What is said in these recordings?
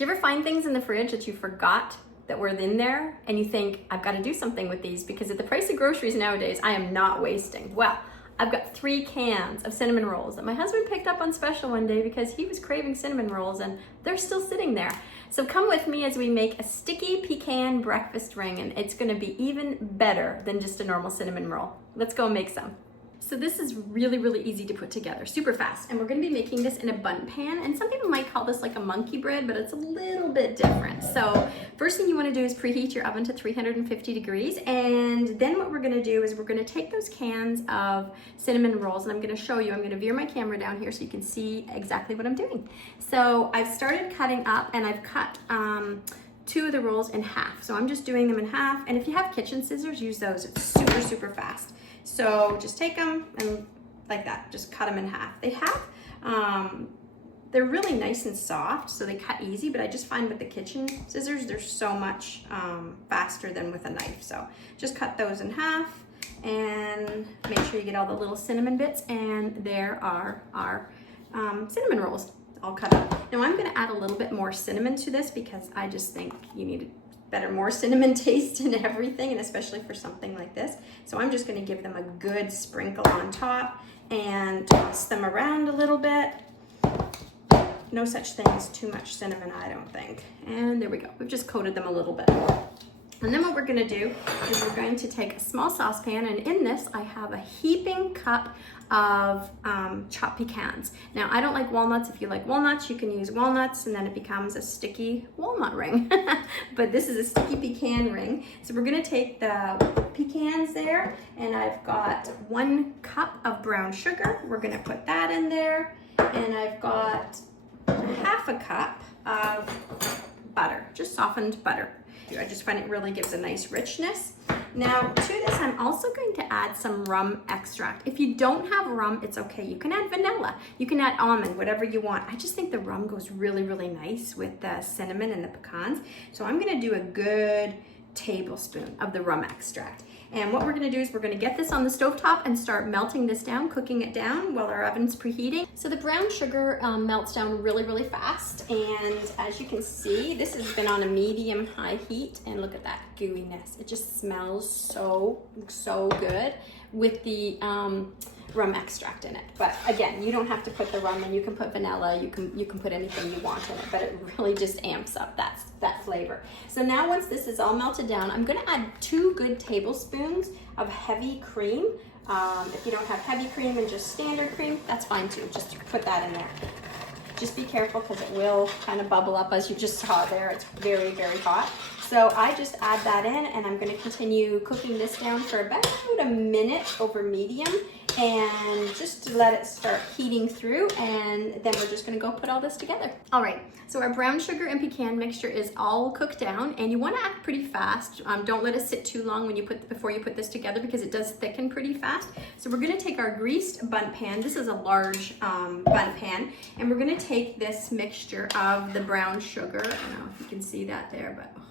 Do you ever find things in the fridge that you forgot that were in there and you think, I've got to do something with these because at the price of groceries nowadays, I am not wasting? Well, I've got 3 cans of cinnamon rolls that my husband picked up on special one day because he was craving cinnamon rolls and they're still sitting there. So come with me as we make a sticky pecan breakfast ring, and it's gonna be even better than just a normal cinnamon roll. Let's go make some. So this is really, really easy to put together, super fast. And we're gonna be making this in a bun pan. And some people might call this like a monkey bread, but it's a little bit different. So first thing you wanna do is preheat your oven to 350 degrees. And then what we're gonna do is we're gonna take those cans of cinnamon rolls, and I'm gonna show you, I'm gonna veer my camera down here so you can see exactly what I'm doing. So I've started cutting up, and I've cut 2 of the rolls in half. So I'm just doing them in half. And if you have kitchen scissors, use those. It's super, super fast. So just take them and like that, just cut them in half. They have, they're really nice and soft, so they cut easy, but I just find with the kitchen scissors, they're so much faster than with a knife. So just cut those in half and make sure you get all the little cinnamon bits, and there are our cinnamon rolls all cut up. Now I'm gonna add a little bit more cinnamon to this because I just think you need more cinnamon taste in everything, and especially for something like this. So I'm just gonna give them a good sprinkle on top and toss them around a little bit. No such thing as too much cinnamon, I don't think. And there we go, we've just coated them a little bit. And then what we're gonna do is we're going to take a small saucepan, and in this I have a heaping cup of chopped pecans. Now I don't like walnuts. If you like walnuts, you can use walnuts, and then it becomes a sticky walnut ring. But this is a sticky pecan ring. So we're gonna take the pecans there, and I've got 1 cup of brown sugar. We're gonna put that in there, and I've got half a cup of butter, just softened butter. I just find it really gives a nice richness. Now to this, I'm also going to add some rum extract. If you don't have rum, it's okay. You can add vanilla, you can add almond, whatever you want. I just think the rum goes really, really nice with the cinnamon and the pecans. So I'm gonna do a good tablespoon of the rum extract. And what we're gonna do is we're gonna get this on the stovetop and start melting this down, cooking it down while our oven's preheating. So the brown sugar melts down really, really fast. And as you can see, this has been on a medium-high heat, and look at that gooiness. It just smells so, so good with the rum extract in it. But again, you don't have to put the rum in. You can put vanilla, you can put anything you want in it, but it really just amps up that flavor. So now once this is all melted down, I'm gonna add 2 good tablespoons of heavy cream. If you don't have heavy cream and just standard cream, that's fine too. Just put that in there. Just be careful because it will kind of bubble up, as you just saw there. It's very, very hot. So I just add that in, and I'm gonna continue cooking this down for about a minute over medium, and just to let it start heating through, and then we're just gonna go put all this together. All right, so our brown sugar and pecan mixture is all cooked down, and you wanna act pretty fast. Don't let it sit too long before you put this together, because it does thicken pretty fast. So we're gonna take our greased bun pan. This is a large bun pan, and we're gonna take this mixture of the brown sugar. I don't know if you can see that there, but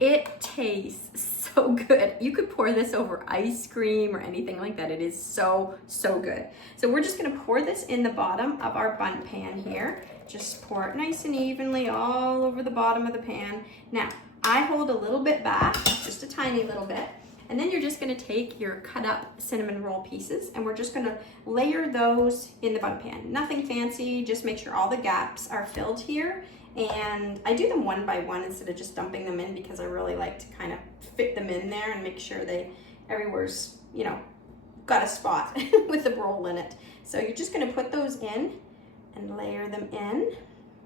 it tastes so good. You could pour this over ice cream or anything like that. It is so, so good. So we're just gonna pour this in the bottom of our bun pan here. Just pour it nice and evenly all over the bottom of the pan. Now, I hold a little bit back, just a tiny little bit, and then you're just gonna take your cut up cinnamon roll pieces, and we're just gonna layer those in the bun pan. Nothing fancy, just make sure all the gaps are filled here. And I do them one by one instead of just dumping them in, because I really like to kind of fit them in there and make sure everywhere's, you know, got a spot with the roll in it. So you're just gonna put those in and layer them in.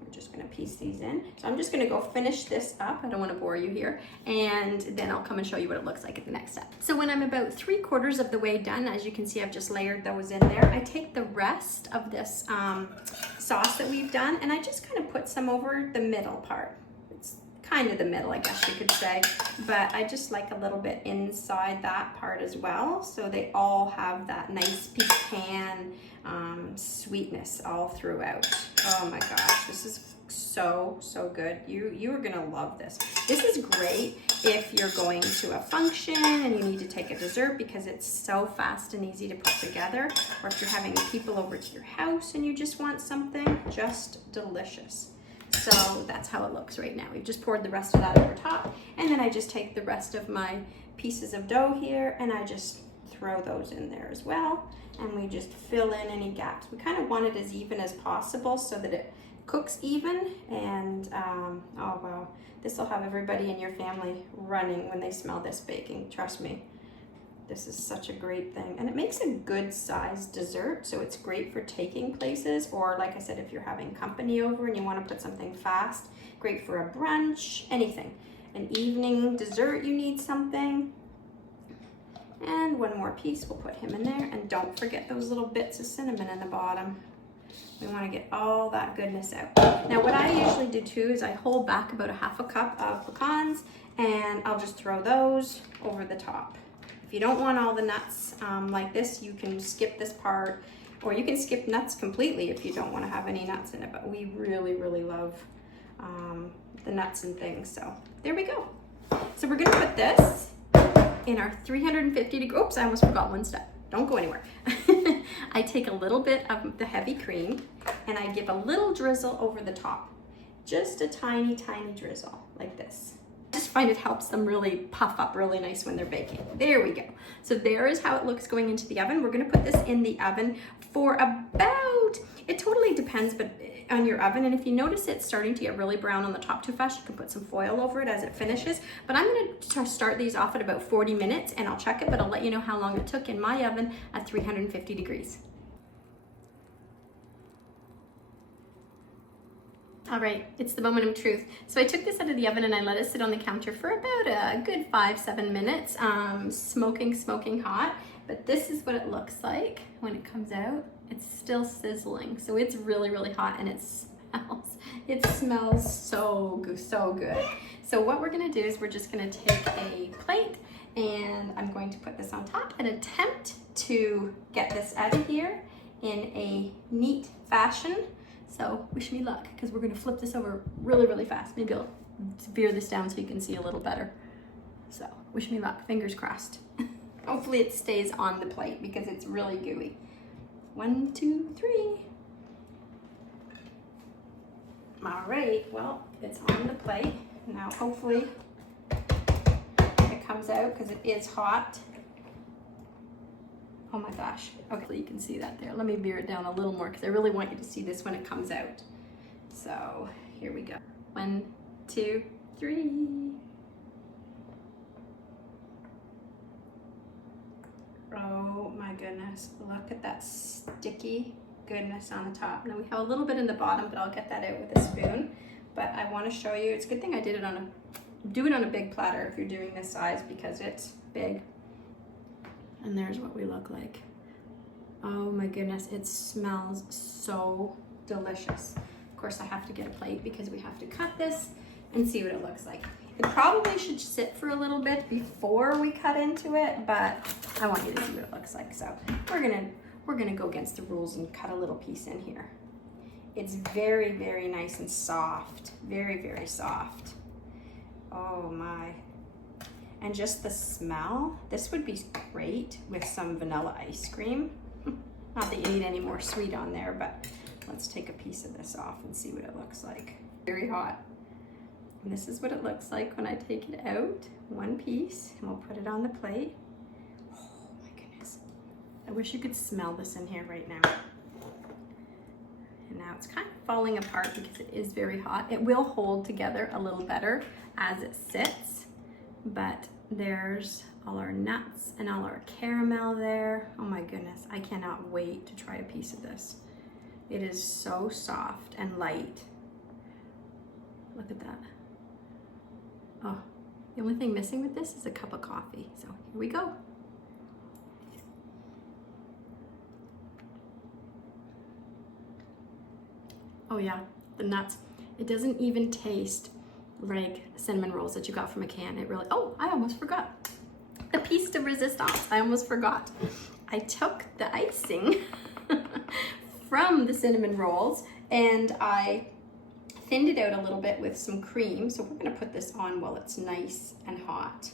We're just gonna piece these in. So I'm just gonna go finish this up. I don't wanna bore you here. And then I'll come and show you what it looks like at the next step. So when I'm about 3/4 of the way done, as you can see, I've just layered those in there. I take the rest of this sauce that we've done, and I just kind of put some over the middle part. It's kind of the middle, I guess you could say, but I just like a little bit inside that part as well, so they all have that nice pecan sweetness all throughout. Oh my gosh, this is so, so good. You are gonna love this. This is great if you're going to a function and you need to take a dessert, because it's so fast and easy to put together, or if you're having people over to your house and you just want something just delicious. So that's how it looks right now. We've just poured the rest of that over top, and then I just take the rest of my pieces of dough here and I just throw those in there as well, and we just fill in any gaps. We kind of want it as even as possible so that it cooks even, and oh wow, this will have everybody in your family running when they smell this baking. Trust me, this is such a great thing, and it makes a good sized dessert, so it's great for taking places, or like I said, if you're having company over and you want to put something fast, great for a brunch, anything. An evening dessert, you need something. And one more piece, we'll put him in there, and don't forget those little bits of cinnamon in the bottom. We want to get all that goodness out. Now what I usually do too is I hold back about a half a cup of pecans, and I'll just throw those over the top. If you don't want all the nuts like this, you can skip this part, or you can skip nuts completely if you don't want to have any nuts in it, but we really, really love the nuts and things. So there we go. So we're gonna put this in our 350 degree, oops, I almost forgot one step. Don't go anywhere. I take a little bit of the heavy cream and I give a little drizzle over the top. Just a tiny, tiny drizzle like this. I just find it helps them really puff up really nice when they're baking. There we go. So there is how it looks going into the oven. We're gonna put this in the oven for about, it totally depends, but on your oven, and if you notice it starting to get really brown on the top too fast, you can put some foil over it as it finishes. But I'm gonna start these off at about 40 minutes and I'll check it, but I'll let you know how long it took in my oven at 350 degrees. All right, it's the moment of truth. So I took this out of the oven and I let it sit on the counter for about a good 5-7 minutes, smoking hot. But this is what it looks like when it comes out. It's still sizzling, so it's really, really hot, and it smells so good, so good. So what we're gonna do is we're just gonna take a plate, and I'm going to put this on top and attempt to get this out of here in a neat fashion. So wish me luck, because we're gonna flip this over really, really fast. Maybe I'll veer this down so you can see a little better. So wish me luck, fingers crossed. Hopefully it stays on the plate because it's really gooey. 1, 2, 3. All right, well, it's on the plate. Now hopefully it comes out because it is hot. Oh my gosh, okay, you can see that there. Let me veer it down a little more because I really want you to see this when it comes out. So here we go. 1, 2, 3. Oh my goodness, look at that sticky goodness on the top. Now we have a little bit in the bottom, but I'll get that out with a spoon. But I want to show you, it's a good thing I did it on a big platter if you're doing this size, because it's big. And there's what we look like. Oh my goodness, it smells so delicious. Of course I have to get a plate because we have to cut this and see what it looks like. It probably should sit for a little bit before we cut into it, but I want you to see what it looks like. So we're gonna go against the rules and cut a little piece in here. It's very, very nice and soft. Very, very soft. Oh my. And just the smell, this would be great with some vanilla ice cream. Not that you need any more sweet on there, but let's take a piece of this off and see what it looks like. Very hot. And this is what it looks like when I take it out, one piece, and we'll put it on the plate. Oh my goodness. I wish you could smell this in here right now. And now it's kind of falling apart because it is very hot. It will hold together a little better as it sits, but there's all our nuts and all our caramel there. Oh my goodness, I cannot wait to try a piece of this. It is so soft and light. Look at that. Oh, the only thing missing with this is a cup of coffee. So here we go. Oh yeah, the nuts. It doesn't even taste like cinnamon rolls that you got from a can. It really, oh, I almost forgot. The piece de resistance, I almost forgot. I took the icing from the cinnamon rolls and I thinned it out a little bit with some cream. So we're gonna put this on while it's nice and hot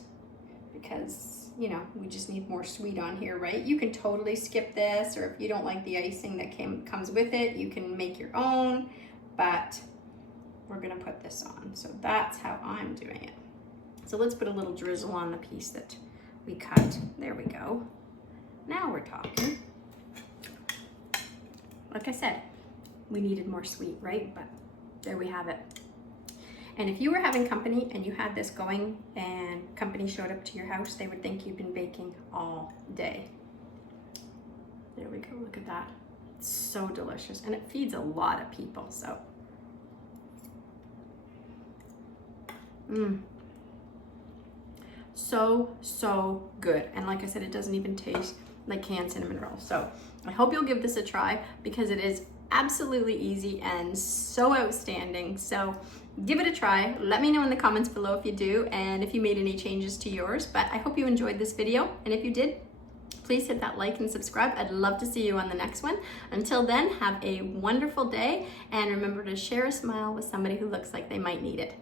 because, you know, we just need more sweet on here, right? You can totally skip this, or if you don't like the icing that comes with it, you can make your own, but we're gonna put this on. So that's how I'm doing it. So let's put a little drizzle on the piece that we cut. There we go. Now we're talking. Like I said, we needed more sweet, right? But there we have it. And if you were having company and you had this going and company showed up to your house, they would think you've been baking all day. There we go, look at that. It's so delicious, and it feeds a lot of people, so. So good. And like I said, it doesn't even taste like canned cinnamon rolls. So I hope you'll give this a try because it is absolutely easy and so outstanding. So give it a try. Let me know in the comments below if you do and if you made any changes to yours. But I hope you enjoyed this video. And if you did, please hit that like and subscribe. I'd love to see you on the next one. Until then, have a wonderful day. And remember to share a smile with somebody who looks like they might need it.